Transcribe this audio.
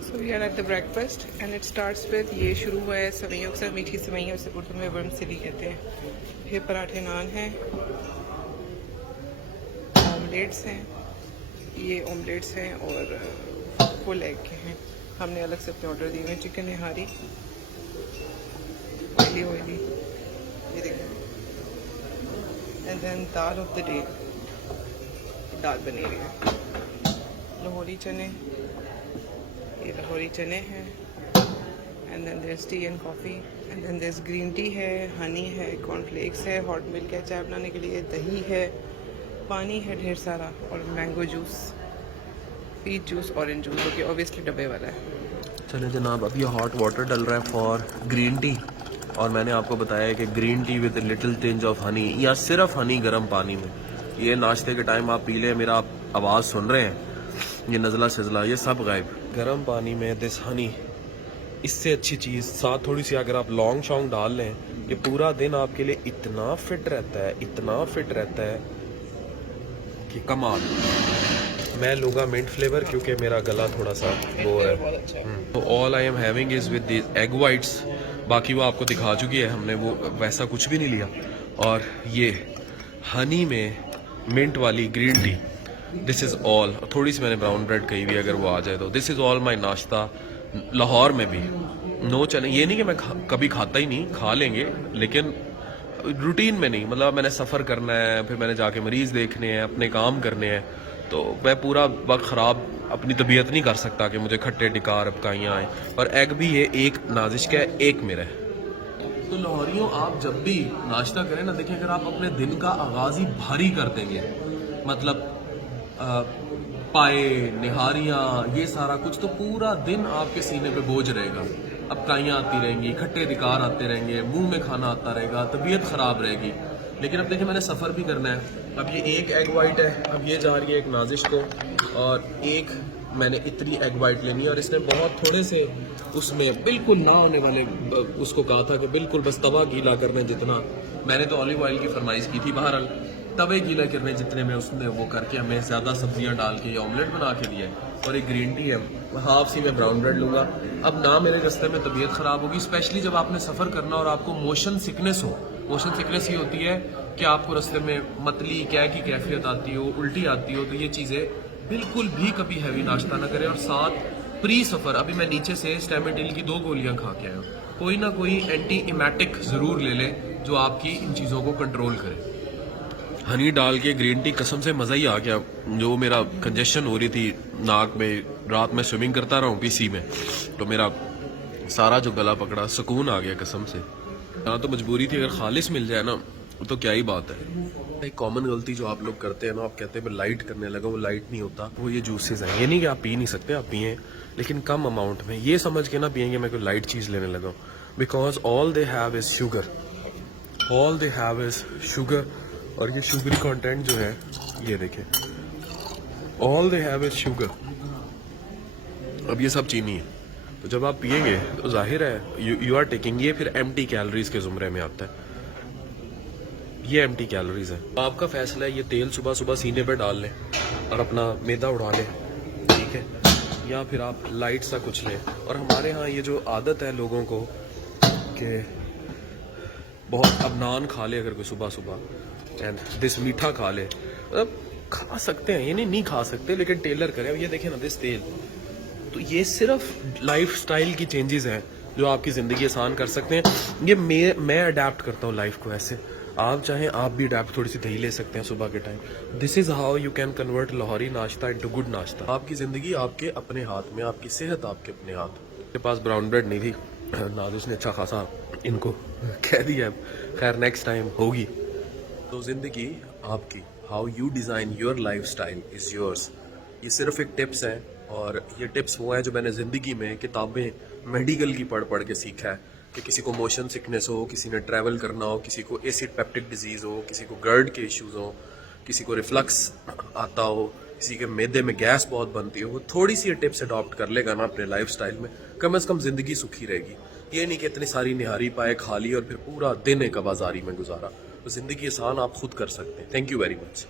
So we are at the breakfast and it starts with ये शुरू हुआ है सवैयों के साथ, मीठी सवैयाँ उसे उर्दू में वर्मसिली कहते हैं। फिर पराठे नान हैं, ऑमलेट्स हैं, ये ऑमलेट्स हैं और फुल एग के हैं। हमने अलग से अपने ऑर्डर दिए हुए, चिकन निहारी, ऑयली ऑयली, ये देखें। And then dal of the day, दाल बनी हुई है, लाहौरी चने, ये लाहौरी चने हैं। And then there tea and coffee and then there green tea है, हनी है, कॉर्नफ्लेक्स है, हॉट मिल्क है चाय बनाने के लिए, दही है, पानी है ढेर सारा और mango juice, peach juice, orange juice जो कि ऑब्वियसली डब्बे वाला है। चले जनाब, अब ये हॉट वाटर डल रहा है फॉर ग्रीन टी, और मैंने आपको बताया कि green tea with little tinge of honey, या सिर्फ हनी गर्म पानी में। ये नाश्ते के टाइम आप पी लें। मेरा आप आवाज़ सुन रहे हैं, ये नज़ला सिजला ये सब गायब। गर्म पानी में दिस हनी, इससे अच्छी चीज़ साथ थोड़ी सी अगर आप लौंग शौंग डाल लें, ये पूरा दिन आपके लिए इतना फिट रहता है, इतना फिट रहता है कि कमाल। मैं लूँगा मिंट फ्लेवर क्योंकि मेरा गला थोड़ा सा वो है। तो all I am having is with this egg whites, बाकी वो आपको दिखा चुकी है हमने, वो वैसा कुछ भी नहीं लिया। और ये हनी में मिंट वाली green tea, this is all. थोड़ी सी मैंने ब्राउन ब्रेड कही हुई, अगर वो आ जाए तो दिस इज़ ऑल माई नाश्ता। लाहौर में भी नो चने, ये नहीं कि मैं कभी खाता ही नहीं, खा लेंगे लेकिन रूटीन में नहीं। मतलब मैंने सफ़र करना है, फिर मैंने जाके मरीज़ देखने हैं, अपने काम करने हैं, तो मैं पूरा वक्त ख़राब अपनी तबीयत नहीं कर सकता कि मुझे खट्टे टिकार अबकाइयाँ आएँ। और एग भी ये एक नाजिश का है, एक मेरा है। तो लाहौरियों, आप जब भी नाश्ता करें ना, देखिए अगर आप अपने दिन का आगाज़ ही भारी कर देंगे, मतलब पाए, निहारियाँ, ये सारा कुछ, तो पूरा दिन आपके सीने पे बोझ रहेगा। अबकाइयाँ आती रहेंगी, खट्टे धिकार आते रहेंगे, मुंह में खाना आता रहेगा, तबीयत ख़राब रहेगी। लेकिन अब देखिए मैंने सफ़र भी करना है। अब ये एक एग वाइट है, अब ये जा रही है एक नाजिश को, और एक मैंने इतनी एग वाइट लेनी है। और इसने बहुत थोड़े से उसमें बिल्कुल ना होने वाले उसको कहा था कि बिल्कुल बस तवा गीला करने जितना। मैंने तो ऑलिव ऑयल की फरमाइश की थी, बहरहाल तवे गीला करने जितने में उसने वो करके हमें ज़्यादा सब्जियां डाल के ये ऑमलेट बना के दिया है। और एक ग्रीन टी है, हाफ सी मैं ब्राउन ब्रेड लूँगा। अब ना मेरे रास्ते में तबीयत ख़राब होगी, स्पेशली जब आपने सफ़र करना और आपको मोशन सिकनेस हो। मोशन सिकनेस ये होती है कि आपको रास्ते में मतली क्या की कैफियत आती हो, उल्टी आती हो, तो ये चीज़ें बिल्कुल भी कभी हैवी नाश्ता ना करें। और साथ प्री सफ़र, अभी मैं नीचे से स्टेमेटिल की 2 गोलियां खा के आया हूँ, कोई ना कोई एंटी इमेटिक ज़रूर ले लें जो आपकी इन चीज़ों को कंट्रोल करे। हनी डाल के ग्रीन टी, कसम से मज़ा ही आ गया। जो मेरा कंजेशन हो रही थी नाक में, रात में स्विमिंग करता रहा हूँ पीसी में, तो मेरा सारा जो गला पकड़ा, सुकून आ गया कसम से। यहाँ तो मजबूरी थी, अगर खालिस मिल जाए ना तो क्या ही बात है। एक कॉमन गलती जो आप लोग करते हैं ना, आप कहते हैं मैं लाइट करने लगा, वो लाइट नहीं होता। वो ये जूसेस हैं, ये नहीं कि आप पी नहीं सकते, आप पिए, लेकिन कम अमाउंट में, ये समझ के ना पिएंगे मैं कोई लाइट चीज़ लेने लगा। Because all they have is sugar, all they have is sugar. और ये शुगरी कंटेंट जो है, ये देखें, all they have is sugar. अब ये सब चीनी है, तो जब आप पिएंगे तो जाहिर है यू आर टेकिंग, ये फिर एम्प्टी कैलोरीज के जुमरे में आता है। ये एम्प्टी कैलोरीज है। आपका फैसला है, ये तेल सुबह सुबह सीने पे डाल लें और अपना मैदा उड़ा लें, ठीक है, या फिर आप लाइट सा कुछ लें। और हमारे यहाँ ये जो आदत है लोगों को कि बहुत, अब नान खा ले अगर कोई सुबह सुबह, एंड दिस मीठा खा ले, मतलब खा सकते हैं, ये नहीं खा सकते, लेकिन टेलर करें। अब ये देखें ना, दिस तेल, तो ये सिर्फ लाइफ स्टाइल की चेंजेस हैं जो आपकी ज़िंदगी आसान कर सकते हैं। ये मैं अडेप्ट करता हूँ लाइफ को ऐसे, आप चाहें आप भी अडेप्ट, थोड़ी सी दही ले सकते हैं सुबह के time. This is how you can convert Lahori नाश्ता इनटू गुड नाश्ता। आपकी ज़िंदगी आपके अपने हाथ में, आपकी सेहत आपके अपने हाथ। मेरे पास ब्राउन ब्रेड नहीं थी, नादिश ने अच्छा खासा इनको कह दिया, खैर नेक्स्ट टाइम होगी। तो ज़िंदगी आपकी, how you design your life style is yours. ये सिर्फ एक टिप्स हैं, और ये टिप्स वो हैं जो मैंने ज़िंदगी में किताबें मेडिकल की पढ़ पढ़ के सीखा है। कि किसी को मोशन सिकनेस हो, किसी ने ट्रैवल करना हो, किसी को एसिड पेप्टिक डिजीज़ हो, किसी को गर्ड के इश्यूज़ हो, किसी को रिफ्लक्स आता हो, किसी के मैदे में गैस बहुत बनती हो, वो थोड़ी सी टिप्स अडॉप्ट कर लेगा ना अपने लाइफ स्टाइल में, कम से कम ज़िंदगी सुखी रहेगी। ये नहीं कि इतनी सारी निहारी पाए खा ली और फिर पूरा दिन एक आबाजारी में गुजारा। तो ज़िंदगी आसान आप खुद कर सकते हैं। Thank you very much.